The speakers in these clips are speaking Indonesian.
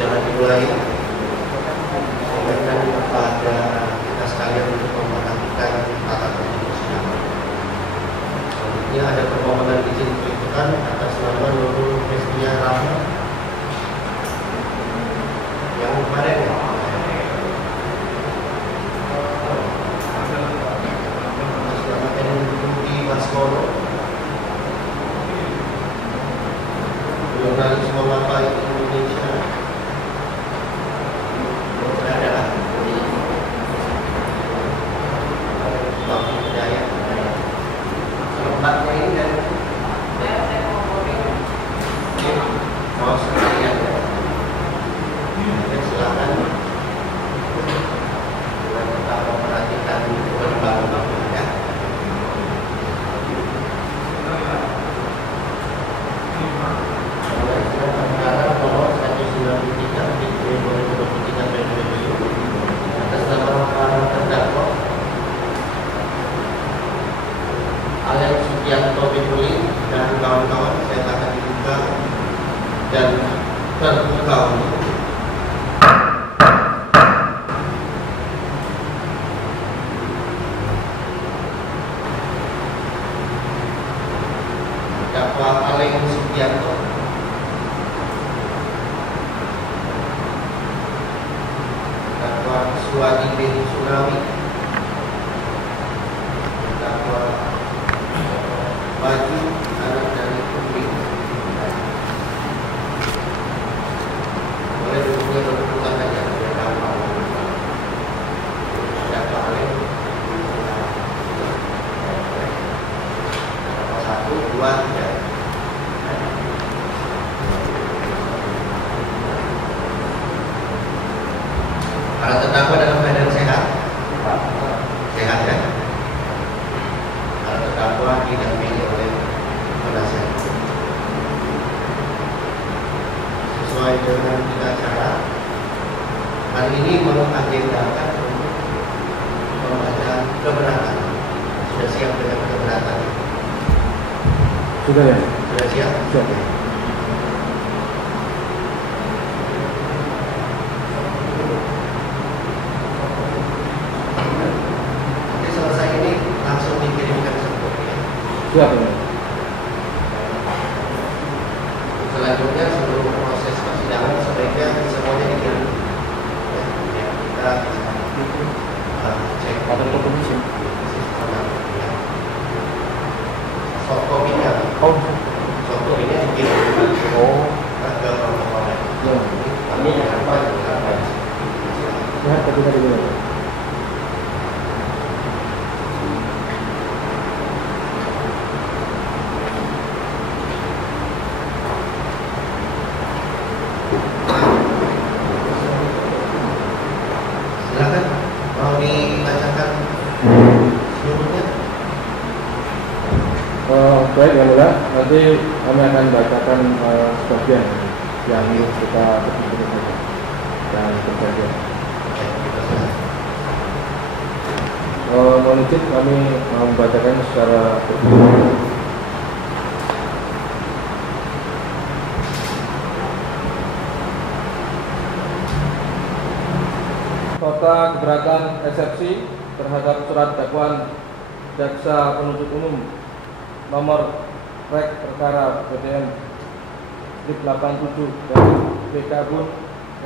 persidangan dimulai. Saya kepada kita sekalian untuk memperhatikan tata tertib persidangan. Selanjutnya ada permohonan izin peliputan atas nama Nurul Hesnia Rahma yang kemarin ya. Atas nama Budi Baskoro, jurnalis Mapa Indonesia. Dan kawan-kawan, saya akan dibuka dan terbuka untuk terdakwa Aleng Sugianto, terdakwa Suwadi bin Sunawi, terdakwa Baju anak dari publik. Boleh duduknya berputar saja. Terdakwa Aleng. Satu, dua, tiga. Para terdakwa dalam keadaan sehat. Sehat ya. Para terdakwa didampingi oleh penasihat. Sesuai dengan kita acara, hari ini mengagendakan untuk membaca keberatan. Sudah siap dengan keberatan? Sudah ya? Sudah siap? Sudah. Nanti selesai ini langsung dikirimkan semuanya. Siap ya? Selanjutnya seluruh proses persidangan sebaiknya semuanya dikirim. Ya, kita cek Pada komisi. soft copy-nya. Oh. Soft copy-nya dikirim. Oh. Ke protokolnya. Ya. Ini apa? Ya, tapi tadi dulu. Silakan, mau dibacakan seluruhnya. Baik ya Lula, nanti kami akan bacakan sebagian yang kita ketemu saja dan sebagian. Mohon izin kami membacakan secara berdiri. Nota keberatan eksepsi terhadap surat dakwaan jaksa penuntut umum nomor rek perkara BDM 87 dari PK-Bun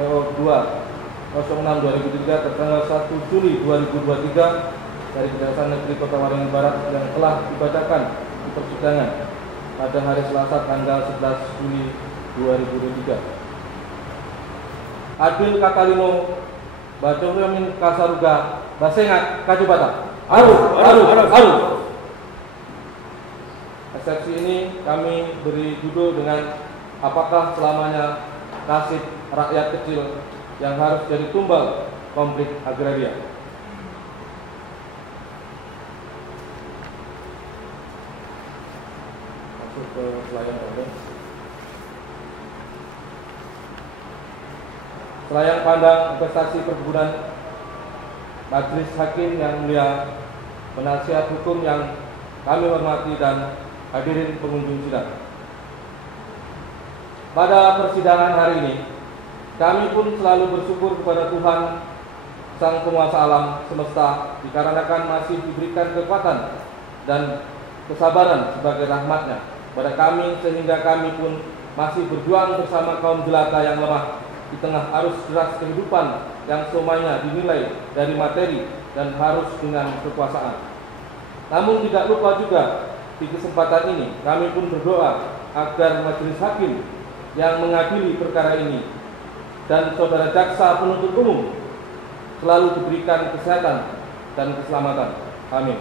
EO 206/2003 tertanggal 1 Juli 2023 dari Kejaksaan Negeri Kota Waringin Barat yang telah dibacakan di persidangan pada hari Selasa tanggal 11 Juli 2023. Adil Kakalino Bacoramin Kasaruga Basengat Kajubata. Aru. Eksepsi ini kami beri judul dengan apakah selamanya nasib rakyat kecil yang harus jadi tumbal konflik agraria. Masuk ke selayang pandang. Selayang pandang investasi perkebunan Majelis Hakim yang mulia, penasihat hukum yang kami hormati dan hadirin pengunjung sidang. Pada persidangan hari ini, Kami pun selalu bersyukur kepada Tuhan Sang Penguasa alam semesta dikarenakan masih diberikan kekuatan dan kesabaran sebagai rahmat-Nya pada kami, sehingga kami pun masih berjuang bersama kaum jelata yang lemah di tengah arus deras kehidupan yang semuanya dinilai dari materi dan harus dengan kekuasaan. Namun tidak lupa juga di kesempatan ini kami pun berdoa agar majelis hakim yang mengadili perkara ini dan saudara jaksa penuntut umum selalu diberikan kesehatan dan keselamatan. Amin.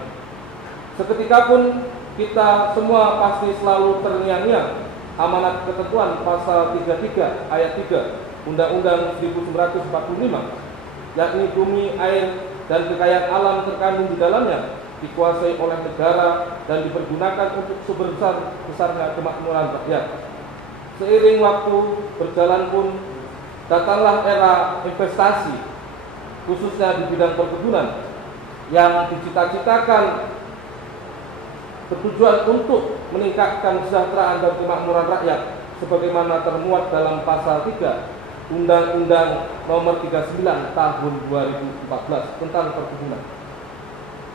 Seketika pun kita semua pasti selalu terngiang-ngiang amanat ketentuan pasal 33 ayat 3 Undang-Undang 1945, yakni bumi, air, dan kekayaan alam terkandung di dalamnya dikuasai oleh negara dan dipergunakan untuk sebesar-besarnya kemakmuran rakyat. Seiring waktu berjalan pun datanglah era investasi, khususnya di bidang perkebunan, yang dicita-citakan bertujuan untuk meningkatkan kesejahteraan dan kemakmuran rakyat sebagaimana termuat dalam pasal 3 Undang-Undang Nomor 39 Tahun 2014 tentang perkebunan.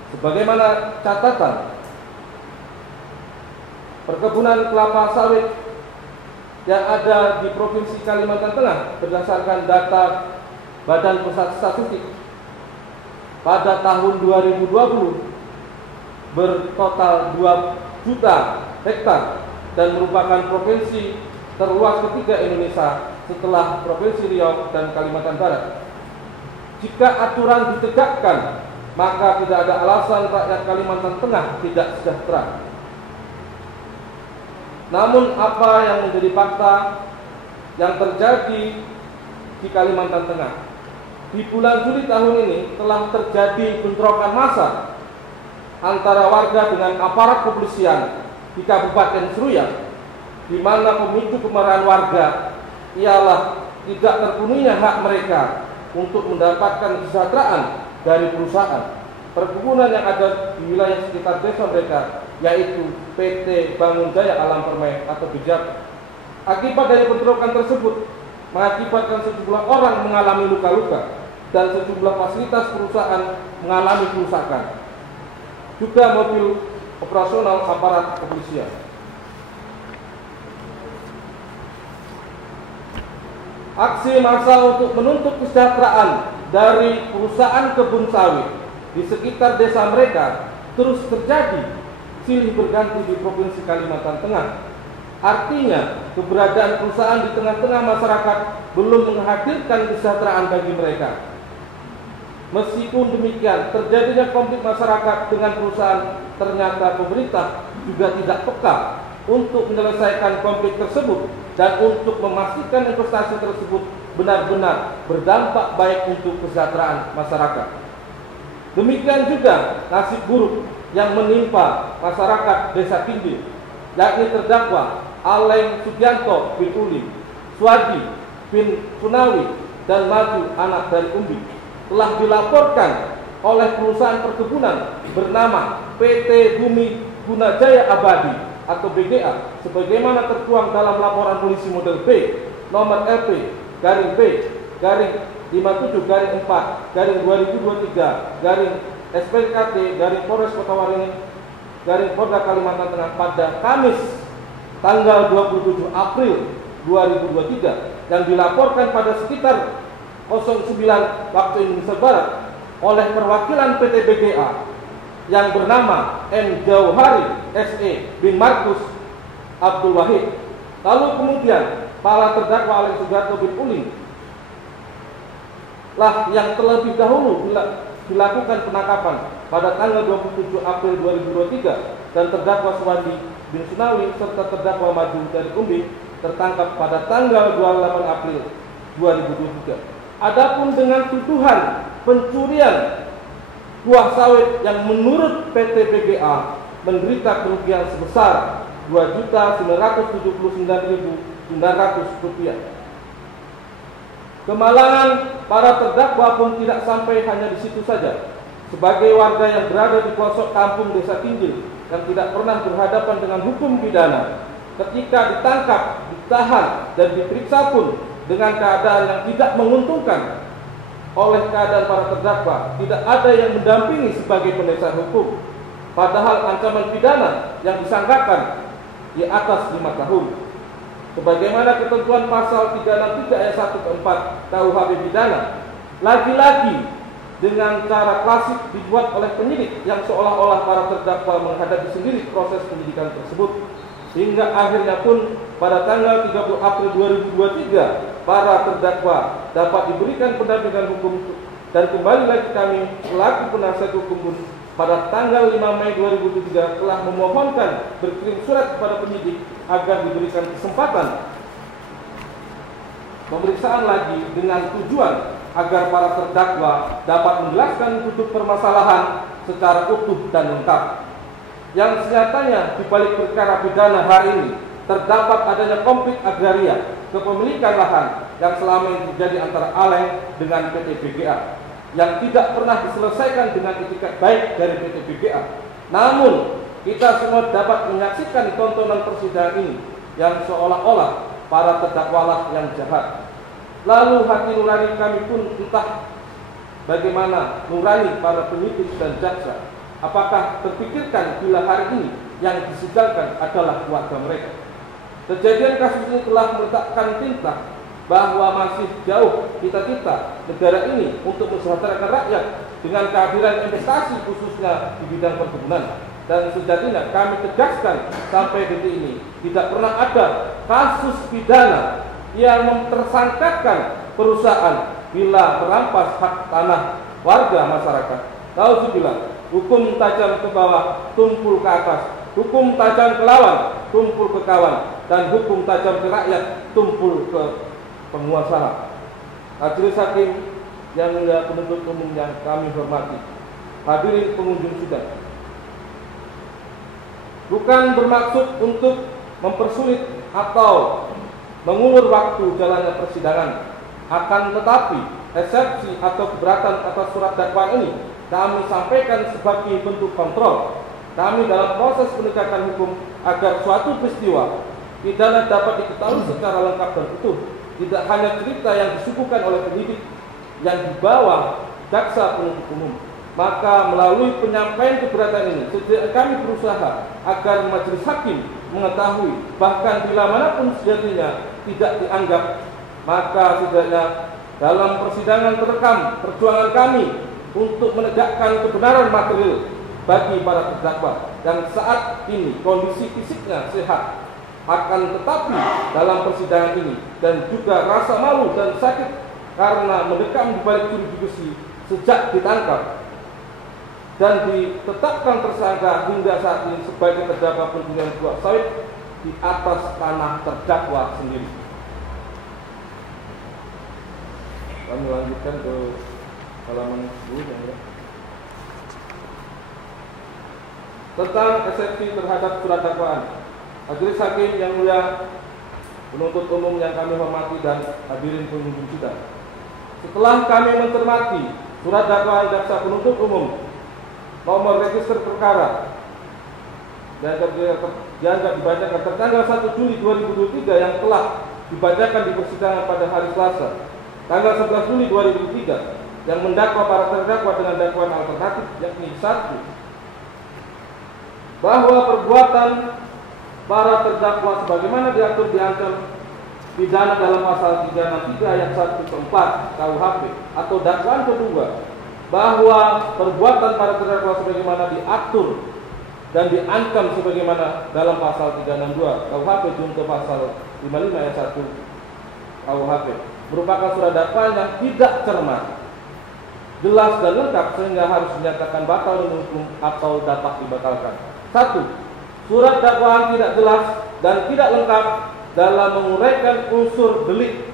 Sebagaimana catatan, perkebunan kelapa sawit yang ada di Provinsi Kalimantan Tengah berdasarkan data Badan Pusat Statistik pada tahun 2020 bertotal 2 juta hektar dan merupakan provinsi terluas ketiga Indonesia setelah Provinsi Riau dan Kalimantan Barat. Jika aturan ditegakkan, maka tidak ada alasan rakyat Kalimantan Tengah tidak sejahtera. Namun apa yang menjadi fakta yang terjadi di Kalimantan Tengah? Di bulan Juli tahun ini telah terjadi bentrokan massa antara warga dengan aparat kepolisian di Kabupaten Seruyan, di mana pemicu kemarahan warga ialah tidak terpenuhinya hak mereka untuk mendapatkan kesejahteraan dari perusahaan perkebunan yang ada di wilayah sekitar desa mereka, yaitu PT Bangun Jaya Alam Permai atau BJAP. Akibat dari bentrokan tersebut mengakibatkan sejumlah orang mengalami luka-luka dan sejumlah fasilitas perusahaan mengalami kerusakan, juga mobil operasional aparat kepolisian. Aksi massa untuk menuntut kesejahteraan dari perusahaan kebun sawit di sekitar desa mereka terus terjadi silih berganti di Provinsi Kalimantan Tengah. Artinya, keberadaan perusahaan di tengah-tengah masyarakat belum menghadirkan kesejahteraan bagi mereka. Meskipun demikian, terjadinya konflik masyarakat dengan perusahaan, ternyata pemerintah juga tidak peka untuk menyelesaikan konflik tersebut dan untuk memastikan investasi tersebut benar-benar berdampak baik untuk kesejahteraan masyarakat. Demikian juga nasib buruk yang menimpa masyarakat Desa Kinjil, yakni terdakwa Aleng Sugianto bin Uli, Suadi bin Sunawi, dan Maju anak dari Umbi telah dilaporkan oleh perusahaan perkebunan bernama PT Bumi Guna Jaya Abadi atau BGA sebagaimana tertuang dalam laporan polisi model B nomor LP garing B garing 57 garing 4 garing 2023 garing SPKT garing Polres Kota Waringin garing Polda Kalimantan Tengah pada Kamis tanggal 27 April 2023 yang dilaporkan pada sekitar 09 waktu Indonesia Barat oleh perwakilan PT BGA yang bernama M. Jauhari S.E. bin Markus Abdul Wahid. Lalu kemudian para terdakwa Aleng Sugianto bin Uling lah yang terlebih dahulu dilakukan penangkapan pada tanggal 27 April 2023 dan terdakwa Suwandi bin Sunawi serta terdakwa Maju dari Umbi tertangkap pada tanggal 28 April 2023. Adapun dengan tuduhan pencurian buah sawit yang menurut PT BGA menderita kerugian sebesar Rp2.979.900. Kemalangan para terdakwa pun tidak sampai hanya di situ saja. Sebagai warga yang berada di pelosok kampung Desa Kinjil yang tidak pernah berhadapan dengan hukum pidana, ketika ditangkap, ditahan, dan diperiksa pun dengan keadaan yang tidak menguntungkan oleh keadaan para terdakwa, tidak ada yang mendampingi sebagai penasihat hukum, padahal ancaman pidana yang disangkakan di atas 5 tahun. Sebagaimana ketentuan pasal 363 ayat 1 ke 4 KUHP pidana, lagi-lagi dengan cara klasik dibuat oleh penyidik yang seolah-olah para terdakwa menghadapi sendiri proses penyidikan tersebut, hingga akhirnya pun pada tanggal 30 April 2023 para terdakwa dapat diberikan pendampingan hukum, dan kembali lagi kami selaku penasihat hukum pun pada tanggal 5 Mei 2023 telah memohonkan berkirim surat kepada penyidik agar diberikan kesempatan pemeriksaan lagi dengan tujuan agar para terdakwa dapat menjelaskan duduk permasalahan secara utuh dan lengkap. Yang nyatanya di balik perkara pidana hari ini terdapat adanya konflik agraria kepemilikan lahan yang selama ini terjadi antara Aleng dengan PT BGA yang tidak pernah diselesaikan dengan etikat baik dari PT BGA. Namun kita semua dapat menyaksikan tontonan persidangan ini yang seolah-olah para terdakwalah yang jahat. Lalu hati nurani kami pun entah bagaimana nurani para penyidik dan jaksa. Apakah terpikirkan bila hari ini yang disidangkan adalah keluarga mereka? Kejadian kasus ini telah meletakkan tinta bahwa masih jauh cita-cita negara ini untuk mensejahterakan rakyat dengan kehadiran investasi khususnya di bidang perkebunan. Dan sejatinya kami tegaskan sampai detik ini tidak pernah ada kasus pidana yang memtersangkakan perusahaan bila merampas hak tanah warga masyarakat. Nauzubillah, hukum tajam ke bawah, tumpul ke atas. Hukum tajam ke lawan, tumpul ke kawan. Dan hukum tajam ke rakyat, tumpul ke penguasa. Majelis hakim yang mulia, penuntut umum yang kami hormati, hadirin pengunjung sidang, bukan bermaksud untuk mempersulit atau mengulur waktu jalannya persidangan. Akan tetapi eksepsi atau keberatan atas surat dakwaan ini kami sampaikan sebagai bentuk kontrol kami dalam proses penegakan hukum agar suatu peristiwa pidana dapat diketahui secara lengkap dan utuh, tidak hanya cerita yang disuguhkan oleh penyidik yang dibawa jaksa penuntut umum. Maka melalui penyampaian keberatan ini kami berusaha agar majelis hakim mengetahui bahkan bila manapun sejatinya tidak dianggap, maka setidaknya dalam persidangan terekam perjuangan kami untuk menegakkan kebenaran material bagi para terdakwa yang saat ini kondisi fisiknya sehat. Akan tetapi dalam persidangan ini dan juga rasa malu dan sakit karena mendekam di balik jeruji besi sejak ditangkap dan ditetapkan tersangka hingga saat ini sebagai terdakwa penjualan buah sawit di atas tanah terdakwa sendiri. Kami lanjutkan ke halaman 10 ya. Tentang eksepsi terhadap surat dakwaan. Majelis hakim yang mulia, penuntut umum yang kami hormati dan hadirin pengunjung sidang. Setelah kami mencermati surat dakwaan jaksa penuntut umum nomor register perkara yang dibacakan tertanggal 1 Juli 2023 yang telah dibacakan di persidangan pada hari Selasa tanggal 11 Juli 2003 yang mendakwa para terdakwa dengan dakwaan alternatif, yakni 1. Bahwa perbuatan para terdakwa sebagaimana diatur diancam pidana dalam pasal 363 ayat 1 ke 4 KUHP, atau dakwaan kedua bahwa perbuatan para terdakwa sebagaimana diatur dan diancam sebagaimana dalam pasal 362 KUHP junto pasal 55 ayat 1 KUHP merupakan surat dakwaan yang tidak cermat, jelas dan lengkap sehingga harus dinyatakan batal demi hukum atau dapat dibatalkan. 1. Surat dakwaan tidak jelas dan tidak lengkap dalam menguraikan unsur delik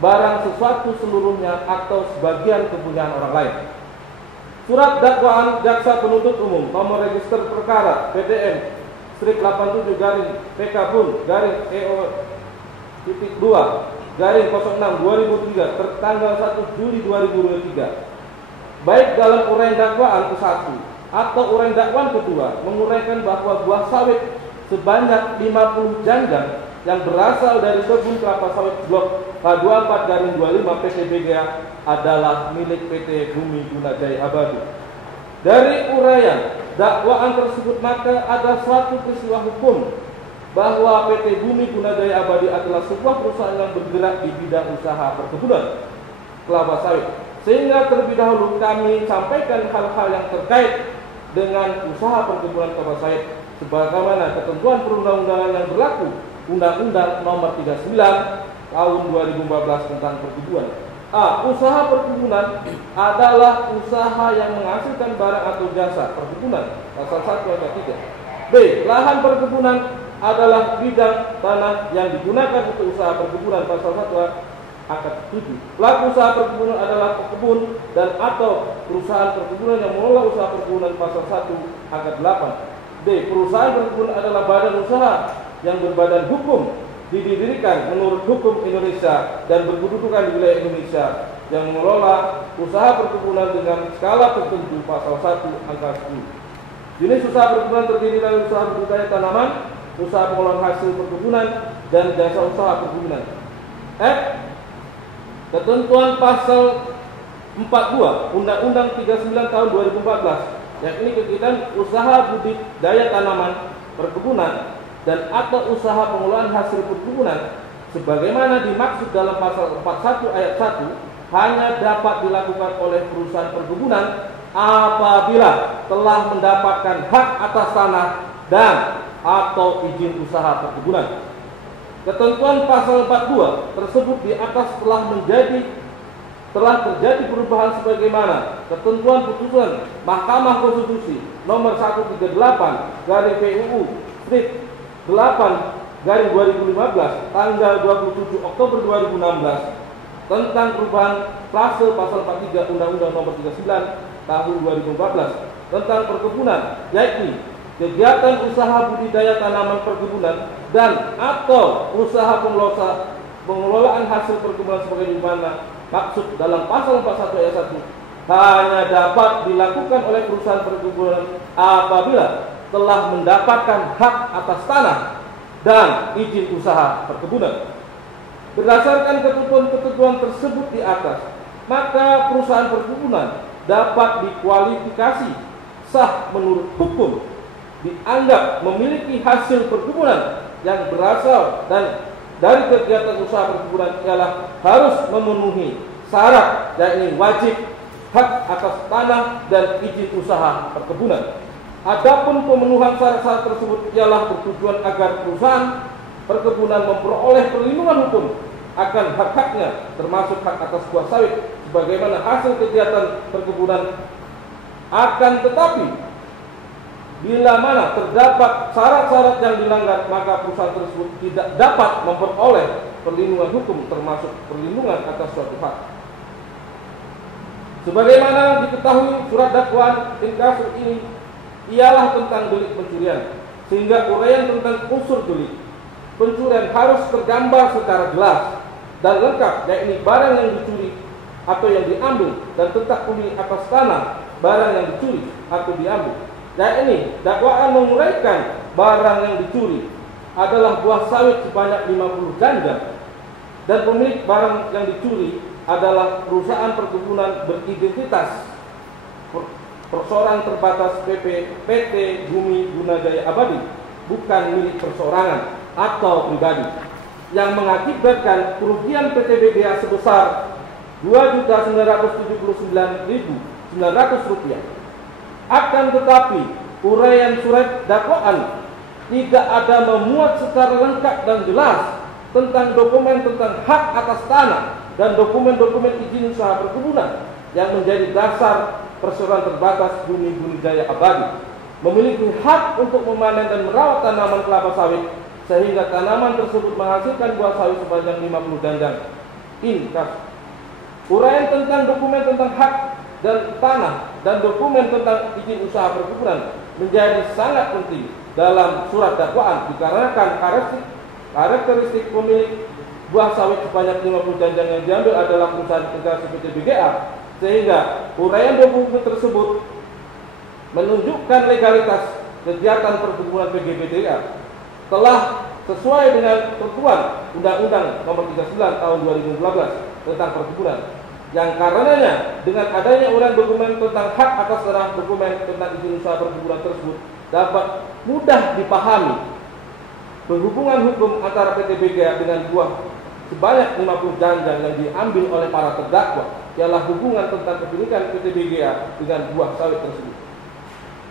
barang sesuatu seluruhnya atau sebagian kepunyaan orang lain. Surat dakwaan jaksa penuntut umum nomor register perkara PDN strip 87 garing PK garing EO.2 garing 06 2003 tertanggal 1 Juli 2023 baik dalam uraian dakwaan ke-1 atau uraian dakwaan kedua menguraikan bahwa buah sawit sebanyak 50 janggal yang berasal dari kebun kelapa sawit blok K24/25 PT BGA adalah milik PT Bumi Gunajaya Abadi. Dari uraian dakwaan tersebut maka ada suatu peristiwa hukum bahwa PT Bumi Gunajaya Abadi adalah sebuah perusahaan yang bergerak di bidang usaha perkebunan kelapa sawit. Sehingga terlebih dahulu kami sampaikan hal-hal yang terkait dengan usaha perkebunan kelapa sawit sebagaimana ketentuan perundang-undangan yang berlaku, Undang-Undang Nomor 39 Tahun 2014 tentang perkebunan. A. Usaha perkebunan adalah usaha yang menghasilkan barang atau jasa perkebunan, pasal 1 ayat 3. B. Lahan perkebunan adalah bidang tanah yang digunakan untuk usaha perkebunan, pasal 1 ayat 7. Pelaku usaha perkebunan adalah pekebun dan atau perusahaan perkebunan yang mengelola usaha perkebunan, pasal 1 ayat 8. D. Perusahaan perkebunan adalah badan usaha yang berbadan hukum, didirikan menurut hukum Indonesia dan berkedudukan di wilayah Indonesia, yang mengelola usaha perkebunan dengan skala tertentu, pasal 1 angka 10. Jenis usaha perkebunan terdiri dari usaha budidaya tanaman, usaha pengolahan hasil perkebunan, dan jasa usaha perkebunan. F. Ketentuan pasal 42 Undang-Undang 39 tahun 2014, yakni kegiatan usaha budidaya tanaman perkebunan dan atau usaha pengolahan hasil perkebunan sebagaimana dimaksud dalam pasal 41 ayat 1 hanya dapat dilakukan oleh perusahaan perkebunan apabila telah mendapatkan hak atas tanah dan atau izin usaha perkebunan. Ketentuan pasal 42 tersebut di atas telah terjadi perubahan sebagaimana ketentuan putusan Mahkamah Konstitusi nomor 138/PUU Strip 8/2015 tanggal 27 Oktober 2016 tentang perubahan frase pasal 43 Undang-Undang Nomor 39 Tahun 2014 tentang perkebunan, yaitu kegiatan usaha budidaya tanaman perkebunan dan atau usaha pengelolaan hasil perkebunan sebagaimana maksud dalam pasal 41 ayat 1 hanya dapat dilakukan oleh perusahaan perkebunan apabila telah mendapatkan hak atas tanah dan izin usaha perkebunan. Berdasarkan ketentuan-ketentuan tersebut di atas, maka perusahaan perkebunan dapat dikualifikasi sah menurut hukum dianggap memiliki hasil perkebunan yang berasal dan dari kegiatan usaha perkebunan ialah harus memenuhi syarat, yakni wajib hak atas tanah dan izin usaha perkebunan. Adapun pemenuhan syarat-syarat tersebut ialah bertujuan agar perusahaan perkebunan memperoleh perlindungan hukum akan hak-haknya, termasuk hak atas buah sawit sebagaimana hasil kegiatan perkebunan. Akan tetapi bila mana terdapat syarat-syarat yang dilanggar, maka perusahaan tersebut tidak dapat memperoleh perlindungan hukum, termasuk perlindungan atas suatu hak. Sebagaimana diketahui, surat dakwaan inkasus ini ialah tentang delik pencurian, sehingga uraian tentang unsur delik pencurian harus tergambar secara jelas dan lengkap, yakni barang yang dicuri atau yang diambil dan tentang pemilik atas tanah barang yang dicuri atau diambil. Yakni dakwaan menguraikan barang yang dicuri adalah buah sawit sebanyak 50 ganja dan pemilik barang yang dicuri adalah perusahaan perkebunan beridentitas perseorangan terbatas PT Bumi Gunajaya Abadi, bukan milik perseorangan atau pribadi, yang mengakibatkan kerugian PT BGA sebesar Rp2.979.900. Akan tetapi uraian surat dakwaan tidak ada memuat secara lengkap dan jelas tentang dokumen tentang hak atas tanah dan dokumen-dokumen izin usaha perkebunan yang menjadi dasar perseroan terbatas Bumi Gunajaya Abadi memiliki hak untuk memanen dan merawat tanaman kelapa sawit sehingga tanaman tersebut menghasilkan buah sawit sebanyak 50 dandang. Inkas. Uraian tentang dokumen tentang hak dan tanah dan dokumen tentang izin usaha perkebunan menjadi sangat penting dalam surat dakwaan dikarenakan karakteristik pemilik buah sawit sebanyak 50 dandang yang diambil adalah perusahaan integrasi PT BGA, sehingga uraian dokumen tersebut menunjukkan legalitas kegiatan perkebunan PGBDA telah sesuai dengan ketentuan Undang-Undang Nomor 39 Tahun 2012 tentang perkebunan, yang karenanya dengan adanya uraian dokumen tentang hak atas tanah, dokumen tentang izin usaha perkebunan tersebut dapat mudah dipahami berhubungan hukum antara PT BGA dengan buah sebanyak 50 jangan yang diambil oleh para terdakwa ialah hubungan tentang kepemilikan PT BGA dengan buah sawit tersebut.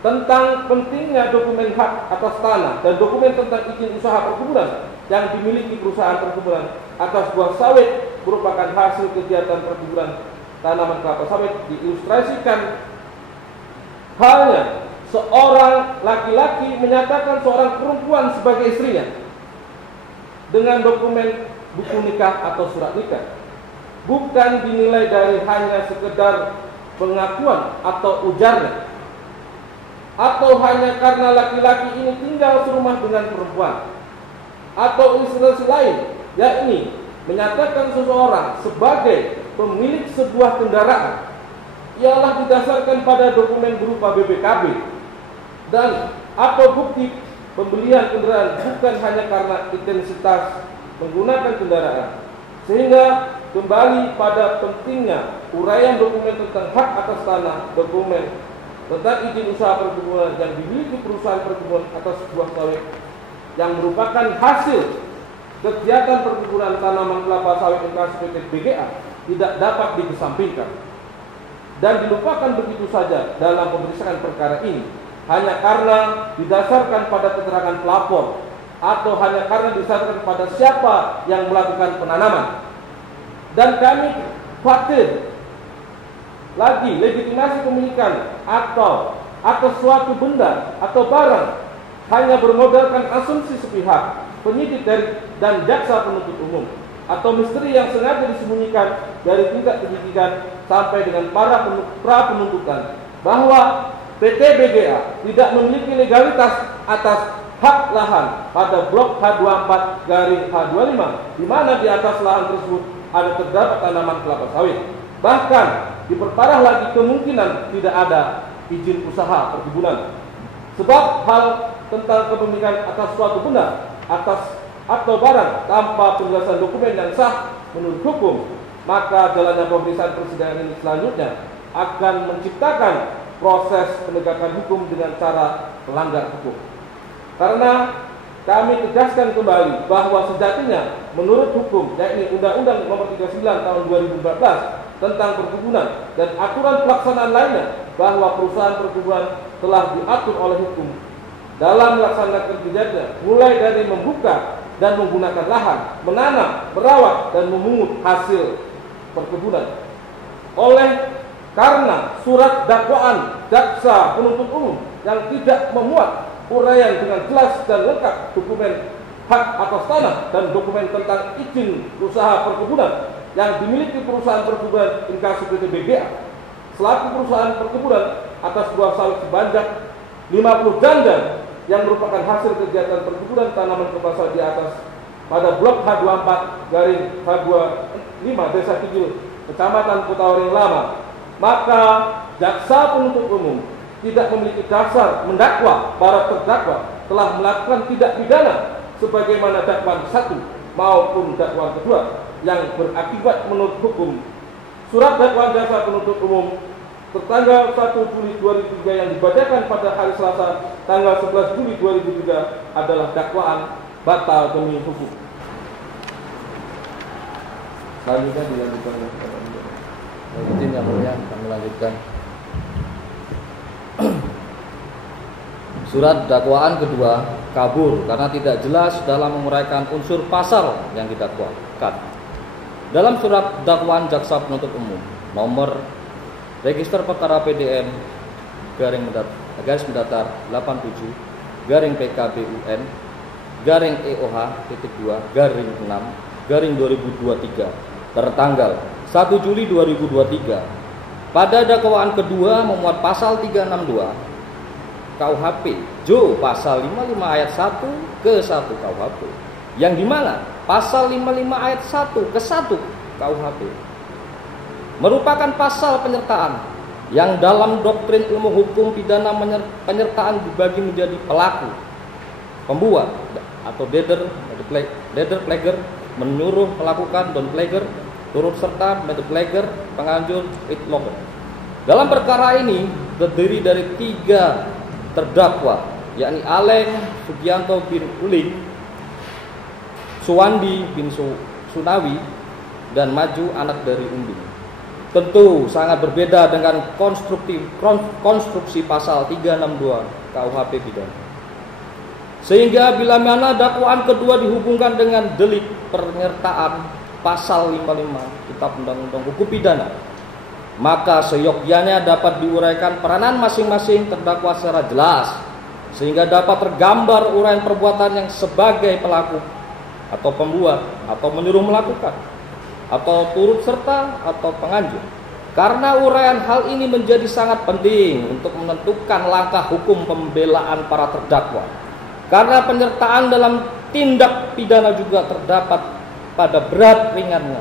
Tentang pentingnya dokumen hak atas tanah dan dokumen tentang izin usaha perkebunan yang dimiliki perusahaan perkebunan atas buah sawit merupakan hasil kegiatan perkebunan tanaman kelapa sawit diilustrasikan halnya seorang laki-laki menyatakan seorang perempuan sebagai istrinya dengan dokumen buku nikah atau surat nikah, bukan dinilai dari hanya sekedar pengakuan atau ujarnya, atau hanya karena laki-laki ini tinggal serumah dengan perempuan, atau ilustrasi lain, yakni menyatakan seseorang sebagai pemilik sebuah kendaraan ialah didasarkan pada dokumen berupa BPKB dan atau bukti pembelian kendaraan bukan hanya karena intensitas menggunakan kendaraan. Sehingga kembali pada pentingnya uraian dokumen tentang hak atas tanah, dokumen tentang izin usaha perkebunan yang dimiliki perusahaan perkebunan atas buah sawit yang merupakan hasil kegiatan perkebunan tanaman kelapa sawit instansi PT BGA tidak dapat dikesampingkan dan dilupakan begitu saja dalam pemeriksaan perkara ini hanya karena didasarkan pada keterangan pelapor atau hanya karena didasarkan pada siapa yang melakukan penanaman. Dan kami khawatir lagi legitimasi pemilikan atau atas suatu benda atau barang hanya bermodalkan asumsi sepihak penyidik dan jaksa penuntut umum atau misteri yang sengaja disembunyikan dari tingkat penyidikan sampai dengan para penuntutan bahwa PT BGA tidak memiliki legalitas atas hak lahan pada blok H24/H25 di mana di atas lahan tersebut ada terdapat tanaman kelapa sawit. Bahkan diperparah lagi kemungkinan tidak ada izin usaha perkebunan. Sebab hal tentang kepemilikan atas suatu benda atau barang tanpa penjelasan dokumen yang sah menurut hukum, maka jalannya pemeriksaan persidangan ini selanjutnya akan menciptakan proses penegakan hukum dengan cara melanggar hukum. Karena kami tegaskan kembali bahwa sejatinya menurut hukum, yakni Undang-Undang Nomor 39 Tahun 2014 tentang perkebunan dan aturan pelaksanaan lainnya, bahwa perusahaan perkebunan telah diatur oleh hukum dalam melaksanakan kerjanya, mulai dari membuka dan menggunakan lahan, menanam, merawat, dan memungut hasil perkebunan. Karena surat dakwaan jaksa penuntut umum yang tidak memuat uraian dengan jelas dan lengkap dokumen hak atas tanah dan dokumen tentang izin usaha perkebunan yang dimiliki perusahaan perkebunan instansi PT BGA selaku perusahaan perkebunan atas buah sawit sebanyak 50 jangan yang merupakan hasil kegiatan perkebunan tanaman kelapa sawit di atas pada blok H24/H25 Desa Kijil, Kecamatan Kutawaring Lama, maka jaksa penuntut umum tidak memiliki dasar mendakwa para terdakwa telah melakukan tindak pidana sebagaimana dakwaan 1 maupun dakwaan 2 yang berakibat menurut hukum. Surat dakwaan jaksa penuntut umum tertanggal 1 Juli 2003 yang dibacakan pada hari Selasa tanggal 11 Juli 2003 adalah dakwaan batal demi hukum. Selanjutnya dilanjutkan. Izin yang mulia, kami lanjutkan. Surat dakwaan kedua kabur karena tidak jelas dalam menguraikan unsur pasal yang didakwakan. Dalam surat dakwaan jaksa penuntut umum nomor register perkara PDN garis mendatar 87 garing PKBUN garing EOH titik 2 garing 6 garing 2023 tertanggal 1 Juli 2023. Pada dakwaan kedua memuat pasal 362 KUHP Jo pasal 55 ayat 1 ke 1 KUHP, yang dimana pasal 55 ayat 1 ke 1 KUHP merupakan pasal penyertaan yang dalam doktrin ilmu hukum pidana penyertaan dibagi menjadi pelaku, pembuat, atau Deder Pleger, menyuruh melakukan Don Pleger, turut serta Pleger, penganjur Locker. Dalam perkara ini terdiri dari 3 terdakwa, yakni Aleng Sugianto bin Uling, Suwandi bin Sunawi, dan Maju anak dari Umbing. Tentu sangat berbeda dengan konstruksi pasal 362 KUHP pidana. Sehingga bila mana dakwaan kedua dihubungkan dengan delik penyertaan pasal 55 Kitab Undang-Undang Hukum Pidana, maka seyogyanya dapat diuraikan peranan masing-masing terdakwa secara jelas, sehingga dapat tergambar uraian perbuatan yang sebagai pelaku atau pembuat atau menyuruh melakukan atau turut serta atau penganjur. Karena uraian hal ini menjadi sangat penting untuk menentukan langkah hukum pembelaan para terdakwa. Karena penyertaan dalam tindak pidana juga terdapat pada berat ringannya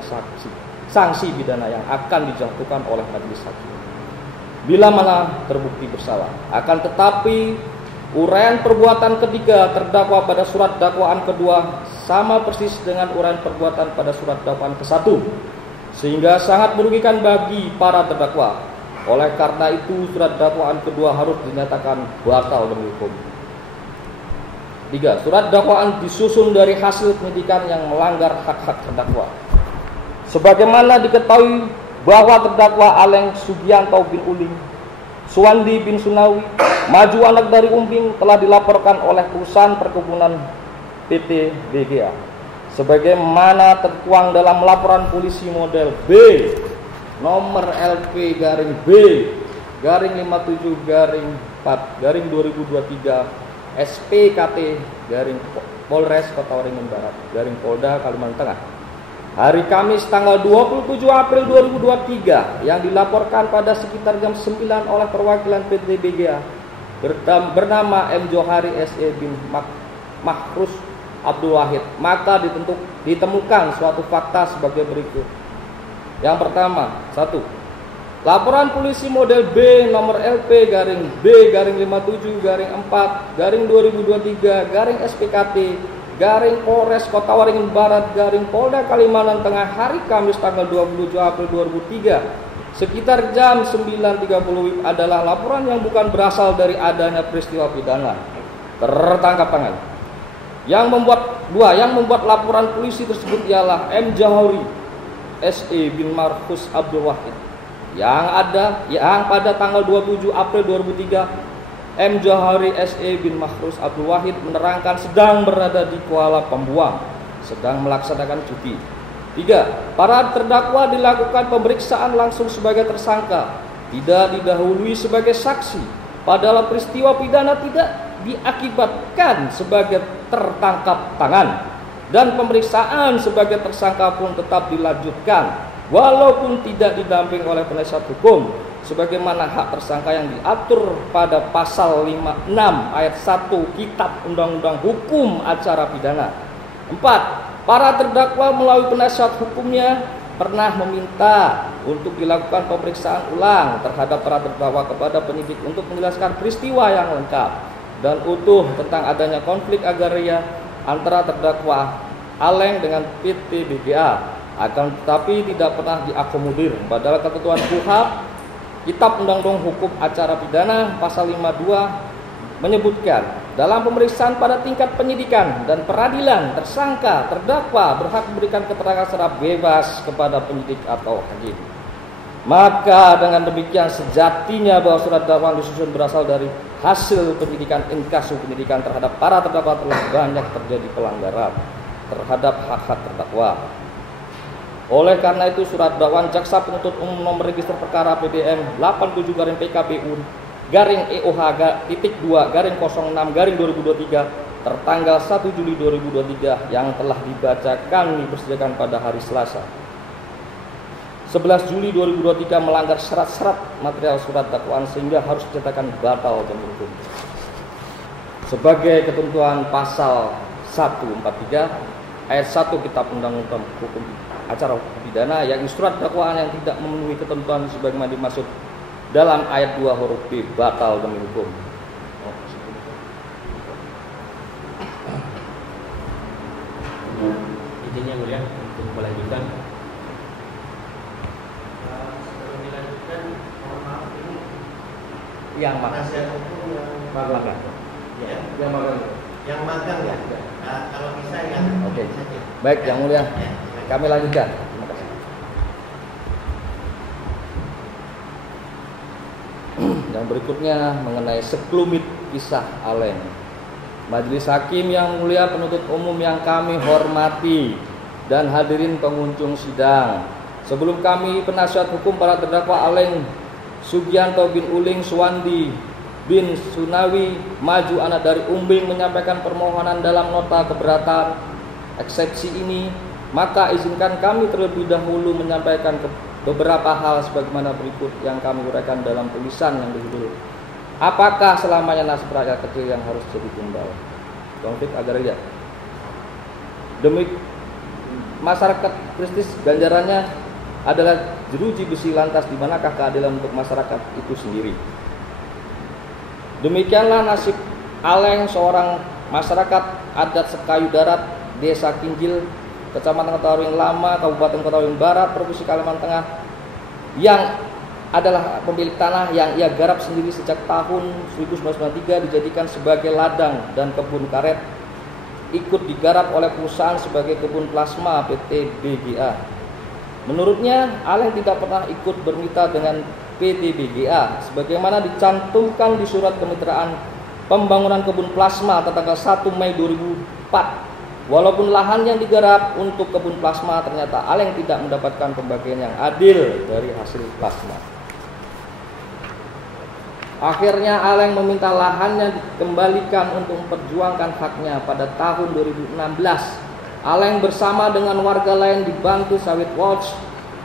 sanksi pidana yang akan dijatuhkan oleh majelis hakim bila mana terbukti bersalah. Akan tetapi uraian perbuatan ketiga terdakwa pada surat dakwaan kedua sama persis dengan uraian perbuatan pada surat dakwaan ke-1, sehingga sangat merugikan bagi para terdakwa. Oleh karena itu surat dakwaan kedua harus dinyatakan batal demi hukum. 3. Surat dakwaan disusun dari hasil penyidikan yang melanggar hak-hak terdakwa. Sebagaimana diketahui bahwa terdakwa Aleng Sugianto bin Uling, Suwandi bin Sunawi, Maju anak dari Umbing telah dilaporkan oleh perusahaan perkebunan PT BGA sebagaimana tertuang dalam laporan polisi model B nomor LP garing B garing 57 garing 4 garing 2023 SPKT garing Polres Kota Waringin Barat garing Polda Kalimantan Tengah hari Kamis tanggal 27 April 2023 yang dilaporkan pada sekitar jam 9 oleh perwakilan PT BGA bernama M. Johari S.E. bin Mahrus Abdul Wahid. Maka ditemukan suatu fakta sebagai berikut. Yang pertama, 1. Laporan polisi model B nomor LP garing B garing 57 garing 4 garing 2023 garing SPKT garing Polres Kota Waringin Barat garing Polda Kalimantan Tengah hari Kamis tanggal 27 April 2003 sekitar jam 9.30 WIB adalah laporan yang bukan berasal dari adanya peristiwa pidana tertangkap tangan. Yang membuat laporan polisi tersebut ialah M. Johari S.E. bin Markus Abdul Wahid yang pada tanggal 27 April 2003 M. Johari S.E. bin Mahrus Abdul Wahid menerangkan sedang berada di Kuala Pembuang, sedang melaksanakan cuti. 3. Para terdakwa dilakukan pemeriksaan langsung sebagai tersangka, tidak didahului sebagai saksi. Padahal peristiwa pidana tidak diakibatkan sebagai tertangkap tangan, dan pemeriksaan sebagai tersangka pun tetap dilanjutkan, walaupun tidak didamping oleh penasihat hukum, sebagaimana hak tersangka yang diatur pada pasal 56 ayat 1 Kitab Undang-Undang Hukum Acara Pidana. 4. Para terdakwa melalui penasihat hukumnya pernah meminta untuk dilakukan pemeriksaan ulang terhadap para terdakwa kepada penyidik untuk menjelaskan peristiwa yang lengkap dan utuh tentang adanya konflik agraria antara terdakwa Aleng dengan PT BGA, akan tetapi tidak pernah diakomodir. Padahal ketentuan KUHP Kitab Undang-Undang Hukum Acara Pidana pasal 52 menyebutkan dalam pemeriksaan pada tingkat penyidikan dan peradilan tersangka terdakwa berhak memberikan keterangan secara bebas kepada penyidik atau hakim. Maka dengan demikian sejatinya bahwa surat dakwaan disusun berasal dari hasil penyidikan inkasu penyidikan terhadap para terdakwa telah banyak terjadi pelanggaran terhadap hak-hak terdakwa. Oleh karena itu surat dakwaan jaksa penuntut umum nomor register perkara PDM 87 garing PKPU garing EOH .2 garing 06 garing 2023 tertanggal 1 Juli 2023 yang telah dipersidangan pada hari Selasa 11 Juli 2023 melanggar syarat-syarat material surat dakwaan sehingga harus dinyatakan batal demi hukum. Sebagai ketentuan pasal 143 ayat 1 Kitab Undang-Undang Hukum Acara Pidana, yang surat dakwaan yang tidak memenuhi ketentuan sebagaimana dimaksud dalam ayat 2 huruf B batal demi hukum. Izinnya mulia untuk melanjutkan. Sebelum dilanjutkan, mohon maaf ini Yang penasihat hukum yang magang. ya, Yang magang. yang magang ya. Nah, kalau bisa yang Oke. saja. Baik, Yang Mulia. Ya. Kami lanjutkan. Terima kasih. Yang berikutnya mengenai sekelumit kisah Aleng. Majelis Hakim yang mulia, penuntut umum yang kami hormati, dan hadirin pengunjung sidang. Sebelum kami penasihat hukum para terdakwa Aleng Sugianto bin Uling Suwandi bin Sunawi Maju anak dari Umbing menyampaikan permohonan dalam nota keberatan eksepsi ini, maka izinkan kami terlebih dahulu menyampaikan beberapa hal sebagaimana berikut yang kami uraikan dalam tulisan yang berjudul apakah selamanya nasib rakyat kecil yang harus jadi tumbal? Konflik agraria. Demi masyarakat Kristis, ganjarannya adalah jeruji besi, lantas di manakah keadilan untuk masyarakat itu sendiri? Demikianlah nasib Aleng, seorang masyarakat adat Sekayu Darat, Desa Kinjil, Kecamatan Kotawing Lama, Kabupaten Kotawing Barat, Provinsi Kalimantan Tengah, yang adalah pemilik tanah yang ia garap sendiri sejak tahun 1993 dijadikan sebagai ladang dan kebun karet, ikut digarap oleh perusahaan sebagai kebun plasma PT BGA. Menurutnya, Aleng tidak pernah ikut bermitra dengan PT BGA sebagaimana dicantumkan di surat kemitraan pembangunan kebun plasma tanggal 1 Mei 2004. Walaupun lahan yang digarap untuk kebun plasma, ternyata Aleng tidak mendapatkan pembagian yang adil dari hasil plasma. Akhirnya Aleng meminta lahannya dikembalikan untuk memperjuangkan haknya. Pada tahun 2016, Aleng bersama dengan warga lain dibantu Sawit Watch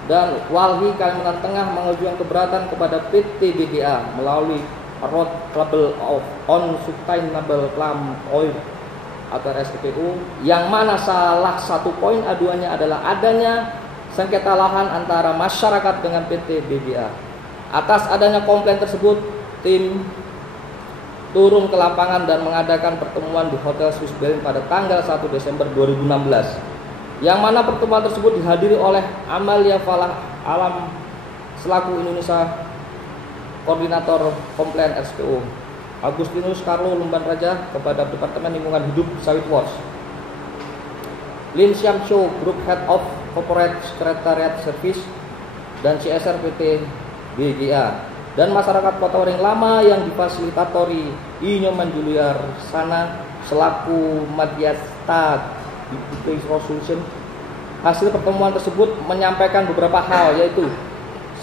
dan Walhi Kalimantan Tengah mengajukan keberatan kepada PT BGA melalui Road Trouble on Sustainable Palm Oil atau RSPPU, yang mana salah satu poin aduannya adalah adanya sengketa lahan antara masyarakat dengan PT BGA. Atas adanya komplain tersebut, tim turun ke lapangan dan mengadakan pertemuan di Hotel Swiss Berlin pada tanggal 1 Desember 2016, yang mana pertemuan tersebut dihadiri oleh Amalia Falah Alam selaku Indonesia Koordinator Komplain RSPU, Agustinus Carlo Lumban Raja kepada Departemen Lingkungan Hidup Sawit Watch, Lin Siam Cho Group Head of Corporate Secretariat Service dan CSR PT BGA, dan masyarakat Kota Waring Lama yang difasilitatori Inyoman Juliar Sana selaku Madhyasta Dispute Resolution. Hasil pertemuan tersebut menyampaikan beberapa hal, yaitu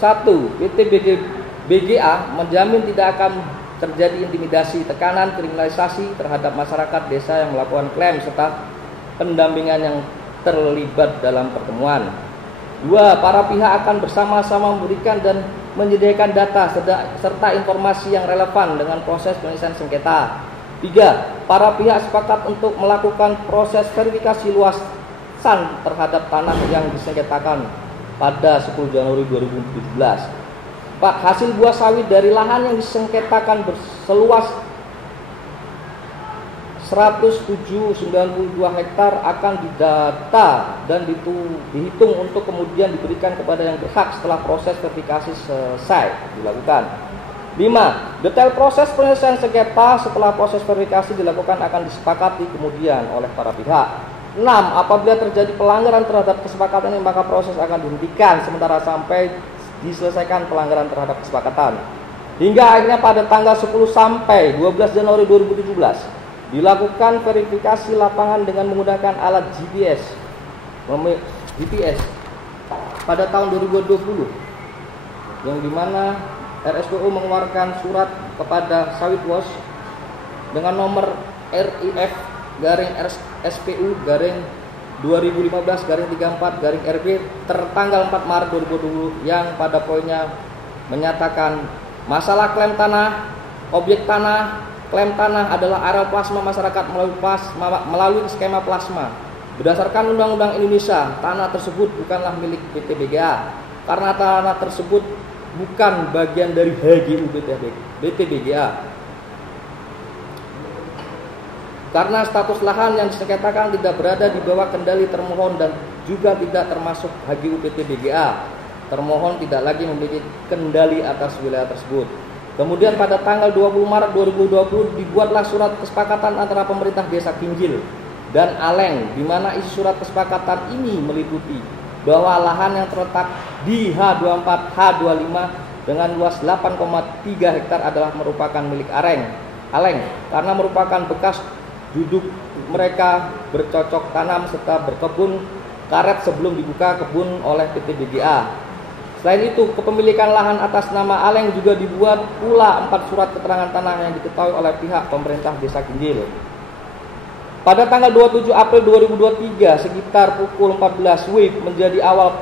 1. PT BGA menjamin tidak akan terjadi intimidasi, tekanan, kriminalisasi terhadap masyarakat desa yang melakukan klaim serta pendampingan yang terlibat dalam pertemuan. 2. Para pihak akan bersama-sama memberikan dan menyediakan data serta informasi yang relevan dengan proses penyelesaian sengketa. 3. Para pihak sepakat untuk melakukan proses verifikasi luasan terhadap tanah yang disengketakan pada 10 Januari 2017. 4. Hasil buah sawit dari lahan yang disengketakan seluas 107,92 hektar akan didata dan dihitung untuk kemudian diberikan kepada yang berhak setelah proses verifikasi selesai dilakukan. 5. Detail proses penyelesaian sengketa setelah proses verifikasi dilakukan akan disepakati kemudian oleh para pihak. 6. Apabila terjadi pelanggaran terhadap kesepakatan ini, maka proses akan dihentikan sementara sampai diselesaikan pelanggaran terhadap kesepakatan. Hingga akhirnya pada tanggal 10 sampai 12 Januari 2017 dilakukan verifikasi lapangan dengan menggunakan alat GPS pada tahun 2020, yang dimana RSPU mengeluarkan surat kepada Sawit Watch dengan nomor RIF-SPU-2015-34-RB tertanggal 4 Maret 2020, yang pada poinnya menyatakan masalah klaim tanah, objek tanah, klaim tanah adalah areal plasma masyarakat melalui skema plasma. Berdasarkan Undang-Undang Indonesia, tanah tersebut bukanlah milik PT BGA karena tanah tersebut bukan bagian dari HGU PT BGA. karena status lahan yang disengketakan tidak berada di bawah kendali termohon dan juga tidak termasuk HGU PT BGA. Termohon tidak lagi memiliki kendali atas wilayah tersebut. Kemudian pada tanggal 20 Maret 2020 dibuatlah surat kesepakatan antara pemerintah Desa Kinjil dan Aleng, di mana isi surat kesepakatan ini meliputi bahwa lahan yang terletak di H24, H25 dengan luas 8,3 hektar adalah merupakan milik Aleng karena merupakan bekas duduk mereka bercocok tanam serta berkebun karet sebelum dibuka kebun oleh PT BGA. Selain itu, kepemilikan lahan atas nama Aleng juga dibuat pula 4 surat keterangan tanah yang diketahui oleh pihak pemerintah Desa Kinjil. Pada tanggal 27 April 2023 sekitar pukul 14 WIB menjadi awal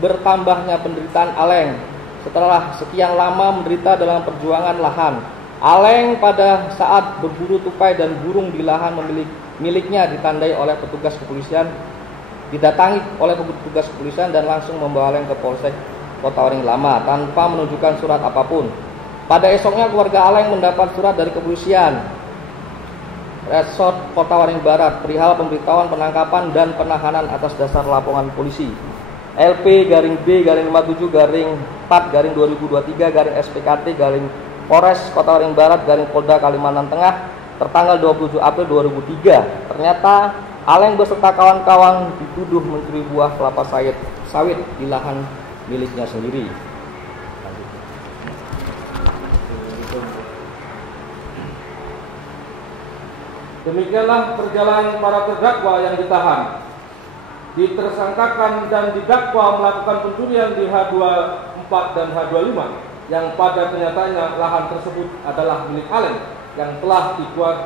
bertambahnya penderitaan Aleng. Setelah sekian lama menderita dalam perjuangan lahan, Aleng pada saat berburu tupai dan burung di lahan miliknya ditandai oleh petugas kepolisian, didatangi oleh petugas kepolisian dan langsung membawa Aleng ke Polsek Kota Waringin Lama tanpa menunjukkan surat apapun. Pada esoknya keluarga Aleng mendapat surat dari kepolisian Resort Kota Waringin Barat perihal pemberitahuan penangkapan dan penahanan atas dasar laporan polisi LP-B-57-4-2023-SPKT Polres Kota Waringin Barat Polda Kalimantan Tengah tertanggal 27 April 2003. Ternyata Aleng beserta kawan-kawan dituduh mencuri buah kelapa sawit di lahan miliknya sendiri. Demikianlah perjalanan para terdakwa yang ditahan, ditersangkakan dan didakwa melakukan pencurian di H24 dan H25 yang pada kenyataannya lahan tersebut adalah milik Aleng yang telah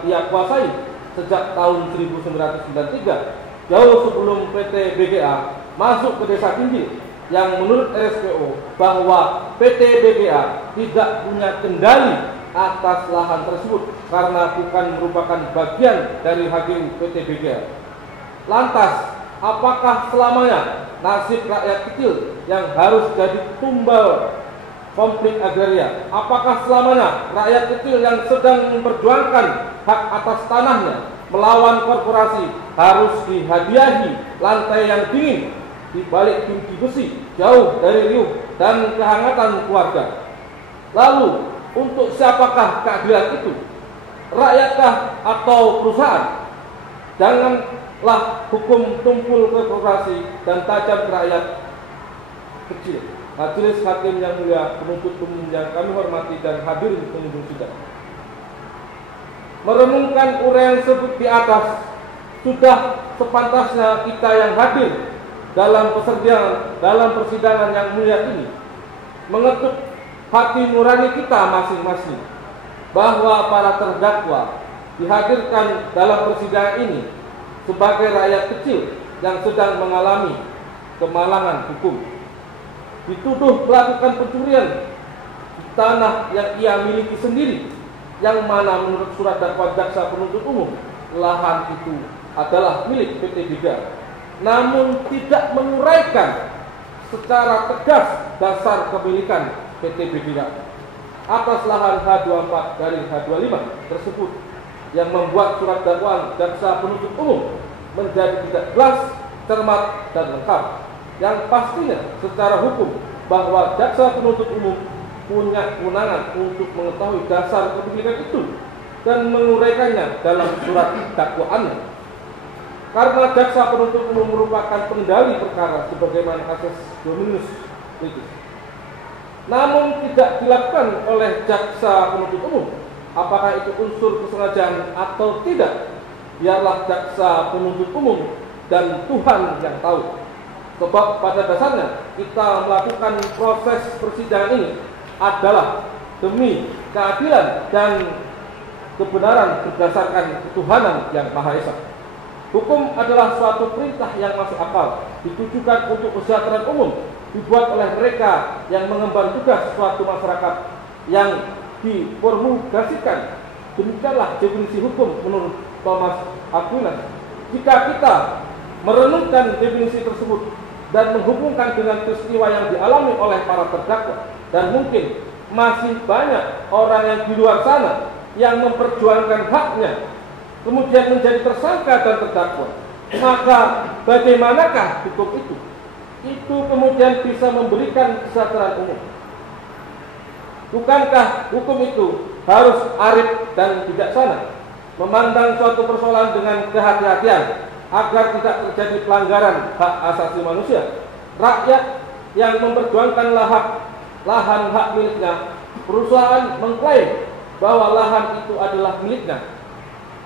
ia kuasai sejak tahun 1993, jauh sebelum PT BGA masuk ke Desa Kinjil, yang menurut RSPO bahwa PT BGA tidak punya kendali atas lahan tersebut karena bukan merupakan bagian dari HGU PT BGA. Lantas, apakah selamanya nasib rakyat kecil yang harus jadi tumbal konflik agraria? Apakah selamanya rakyat kecil yang sedang memperjuangkan hak atas tanahnya melawan korporasi harus dihadiahi lantai yang dingin di balik pintu besi jauh dari riuh dan kehangatan keluarga? Lalu, untuk siapakah keadilan itu? Racyatkah atau perusahaan? Janganlah hukum tumpul ke korporasi dan tajam ke rakyat kecil. Majelis hakim yang mulia, penuntut umum yang kami hormati dan hadirin pengunjung sidang, merenungkan uraian sebut di atas, sudah sepantasnya kita yang hadir dalam persidangan yang mulia ini mengetuk hati nurani kita masing-masing bahwa para terdakwa dihadirkan dalam persidangan ini sebagai rakyat kecil yang sedang mengalami kemalangan hukum, dituduh melakukan pencurian di tanah yang ia miliki sendiri, yang mana menurut surat dakwaan jaksa penuntut umum lahan itu adalah milik PT BGA, namun tidak menguraikan secara tegas dasar kepemilikan PT BGA atas lahan H24 dari H25 tersebut, yang membuat surat dakwaan jaksa penuntut umum menjadi tidak jelas, cermat, dan lengkap, yang pastinya secara hukum bahwa jaksa penuntut umum punya kewenangan untuk mengetahui dasar kepemilikan itu dan menguraikannya dalam surat dakwaannya. Karena jaksa penuntut umum merupakan pengendali perkara sebagaimana kasus Dominus Litis, namun tidak dilakukan oleh jaksa penuntut umum, apakah itu unsur kesengajaan atau tidak, biarlah jaksa penuntut umum dan Tuhan yang tahu. Sebab pada dasarnya kita melakukan proses persidangan ini adalah demi keadilan dan kebenaran berdasarkan ketuhanan yang Maha Esa. Hukum adalah suatu perintah yang masuk akal, ditujukan untuk kesejahteraan umum, dibuat oleh mereka yang mengemban tugas suatu masyarakat yang dipromulgasikan. Demikianlah definisi hukum menurut Thomas Aquinas. Jika kita merenungkan definisi tersebut dan menghubungkan dengan peristiwa yang dialami oleh para terdakwa, dan mungkin masih banyak orang yang di luar sana yang memperjuangkan haknya kemudian menjadi tersangka dan terdakwa, maka bagaimanakah hukum itu? Itu kemudian bisa memberikan kesejahteraan umum. Bukankah hukum itu harus arif dan bijaksana, memandang suatu persoalan dengan kehati-hatian agar tidak terjadi pelanggaran hak asasi manusia? Rakyat yang memperjuangkan lahan hak miliknya, perusahaan mengklaim bahwa lahan itu adalah miliknya.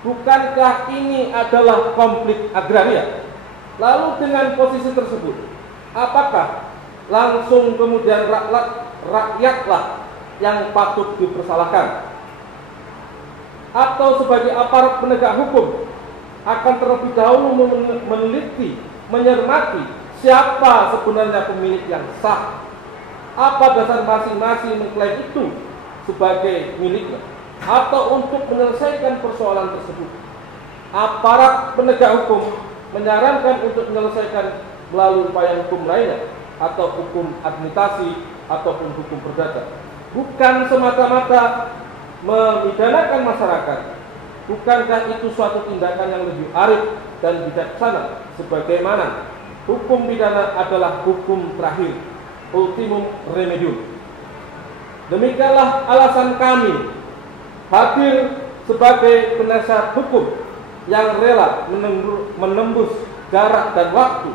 Bukankah ini adalah konflik agraria? Lalu dengan posisi tersebut, apakah langsung kemudian rakyatlah yang patut dipersalahkan? Atau sebagai aparat penegak hukum akan terlebih dahulu meneliti, mencermati siapa sebenarnya pemilik yang sah? Apa dasar masing-masing mengklaim itu sebagai miliknya? Atau untuk menyelesaikan persoalan tersebut, aparat penegak hukum menyarankan untuk menyelesaikan melalui upaya hukum lainnya, atau hukum administrasi ataupun hukum perdata. Bukan semata-mata memidanakan masyarakat. Bukankah itu suatu tindakan yang lebih arif dan bijaksana, sebagaimana hukum pidana adalah hukum terakhir, ultimum remedium. Demikianlah alasan kami hadir sebagai penasihat hukum yang rela menembus jarak dan waktu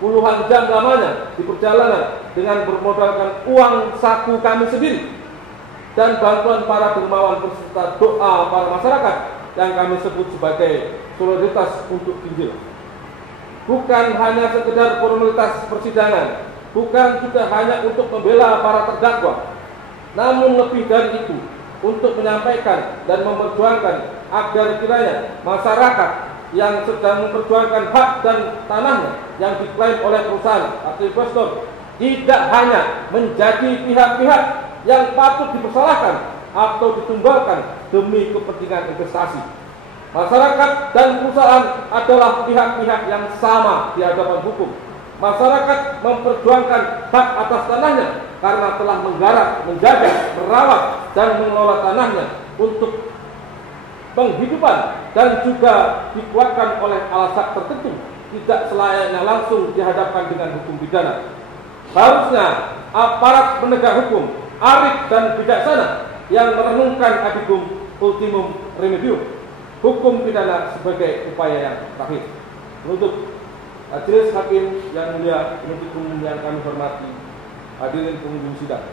puluhan jam lamanya di perjalanan dengan bermodalkan uang saku kami sendiri dan bantuan para dermawan beserta doa para masyarakat yang kami sebut sebagai solidaritas untuk Injil. Bukan hanya sekedar formalitas persidangan, bukan juga hanya untuk membela para terdakwa, namun lebih dari itu, untuk menyampaikan dan memperjuangkan agar kiranya masyarakat yang sedang memperjuangkan hak dan tanahnya yang diklaim oleh perusahaan atau investor tidak hanya menjadi pihak-pihak yang patut dipersalahkan atau ditumbalkan demi kepentingan investasi. Masyarakat dan perusahaan adalah pihak-pihak yang sama di hadapan hukum. Masyarakat memperjuangkan hak atas tanahnya karena telah menggarap, menjaga, merawat, dan mengelola tanahnya untuk penghidupan dan juga dikuatkan oleh alasan tertentu, tidak selayaknya langsung dihadapkan dengan hukum pidana. Harusnya aparat penegak hukum arif dan bijaksana yang merenungkan adibum ultimum remedium, hukum pidana sebagai upaya yang terakhir. Untuk majelis hakim yang mulia, penuntut umum yang kami hormati, hadirin pengunjung sidang,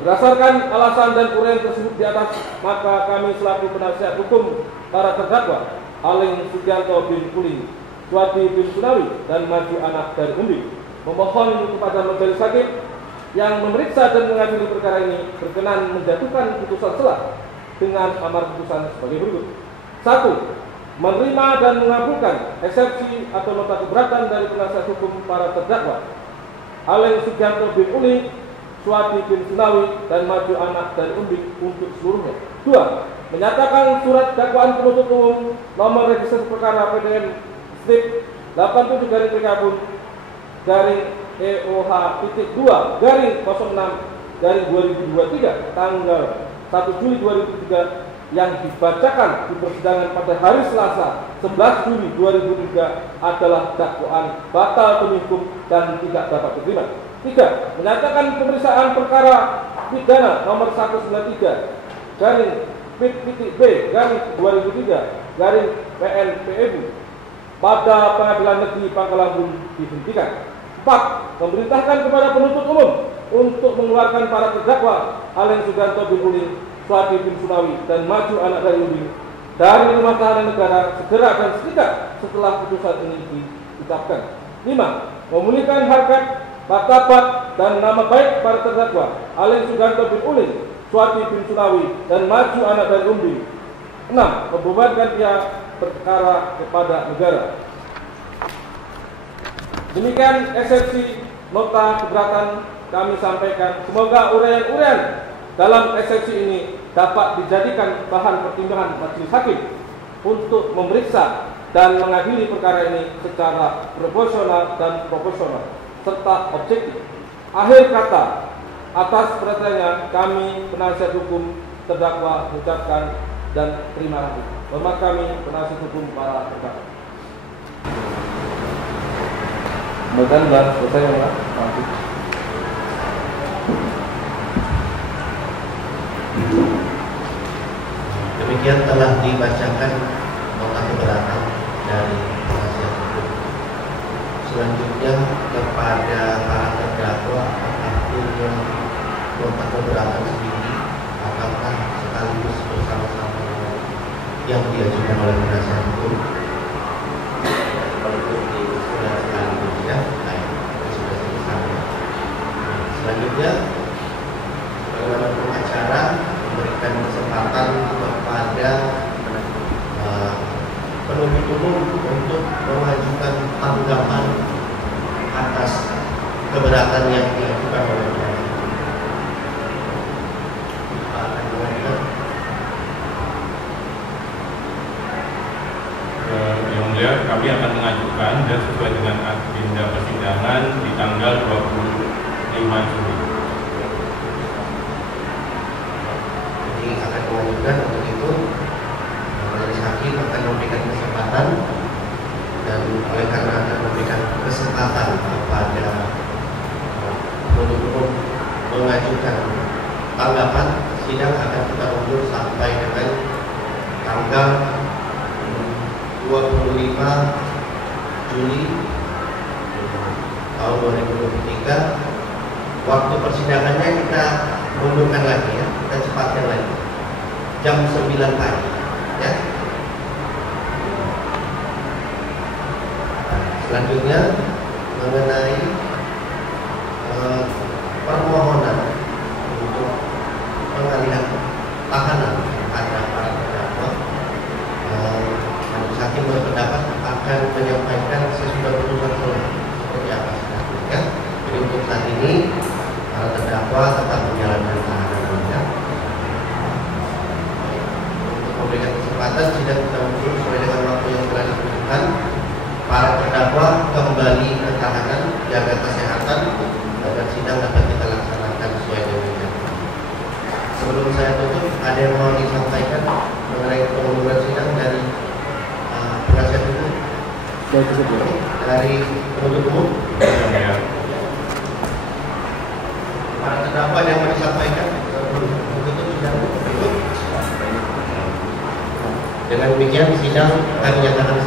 berdasarkan alasan dan uraian tersebut di atas, maka kami selaku penasihat hukum para terdakwa Aling Sugianto bin Kuling, Suwadi bin Sunawi, dan Maju anak dari Umbi, memohon kepada majelis hakim yang memeriksa dan mengadili perkara ini berkenan menjatuhkan putusan sela dengan amar putusan sebagai berikut. 1. Menerima dan mengabulkan eksepsi atau nota keberatan dari penasihat hukum para terdakwa Aling Sugianto bin Kuling, Suwadi bin Sunawi, dan Maju anak dari Umbi untuk seluruhnya. 2. Menyatakan surat dakwaan penuntut umum nomor registrasi perkara PDN strip 87-2/EOH.2/06/2023 tanggal 1 Juli 2003 yang dibacakan di persidangan pada hari Selasa 11 Juli 2003 adalah dakwaan batal demi hukum dan tidak dapat diterima. 3. Menyatakan pemeriksaan perkara pidana nomor 193-B/2003-PNPEB pada Pengadilan Negeri Pangkalan Bun dihentikan. 4. Memerintahkan kepada penuntut umum untuk mengeluarkan para terdakwa Aling Sugianto bin Kuling, Suwadi bin Sunawi, dan Maju anak dari Umbi dari rumah tahanan negara segera dan seketika setelah putusan ini diucapkan. 5. Memulihkan harkat, martabat, dan nama baik para terdakwa Aling Sugianto bin Kuling, Suwadi bin Sunawi, dan Maju anak dari Umbi. 6. Membebankan pihak perkara kepada negara. Demikian eksepsi nota keberatan kami sampaikan. Semoga uraian-uraian dalam eksepsi ini dapat dijadikan bahan pertimbangan majelis hakim untuk memeriksa dan mengadili perkara ini secara proporsional dan profesional serta objektif. Akhir kata, atas perhatiannya kami penasihat hukum terdakwa mengucapkan dan terima kasih. Hormat kami, penasihat hukum para terdakwa. Kemudian sudah selesai ya Pak. Lanjut. Demikian telah dibacakan nota keberatan dari penasihat hukum. Selanjutnya kepada para terdakwa, apakah punya nota keberatan sendiri ataukah sekaligus bersama-sama yang diajukan oleh penasihat hukum? Sudah sekaligus ya, baik, sudah selesai. Selanjutnya, bagaimana pengacara memberikan kesempatan kepada penuntut umum untuk mengajukan tanggapan atas keberatan yang diajukan oleh penasihat. Pak akan mengajukan. Yang mulia, kami akan mengajukan dan sesuai dengan agenda persidangan di tanggal 25 Juli. Jadi akan mengajukan untuk itu majelis hakim akan memberikan kesempatan, dan oleh karena akan memberikan kesempatan kepada penuntut umum mengajukan tanggapan, sidang akan kita undur sampai dengan tanggal 25 Juli tahun 2023. Waktu persidangannya kita mundurkan lagi ya, kita cepatkan lagi jam 9 pagi ya. Selanjutnya mengenai permohonan untuk pengalihan tahanan kepada para terdakwa, majelis hakim berpendapat akan menyampaikan sesudah putusan selesai seperti apa selanjutnya. Jadi untuk saat ini para terdakwa tetap menjalankan tahanannya. Untuk memberikan kesempatan sidang kita undur sesuai dengan waktu yang telah ditentukan. Para terdakwa kembali ke tahanan, jaga kesehatan, agar sidang dapat kita laksanakan sesuai dengan jadwal. Sebelum saya tutup, ada yang mau disampaikan mengenai pengunduran sidang dari penasihat hukum? Dari penuntut umum? Ya. Para terdakwa ada yang mau disampaikan sebelum tutup sidang? Dengan demikian sidang kami nyatakan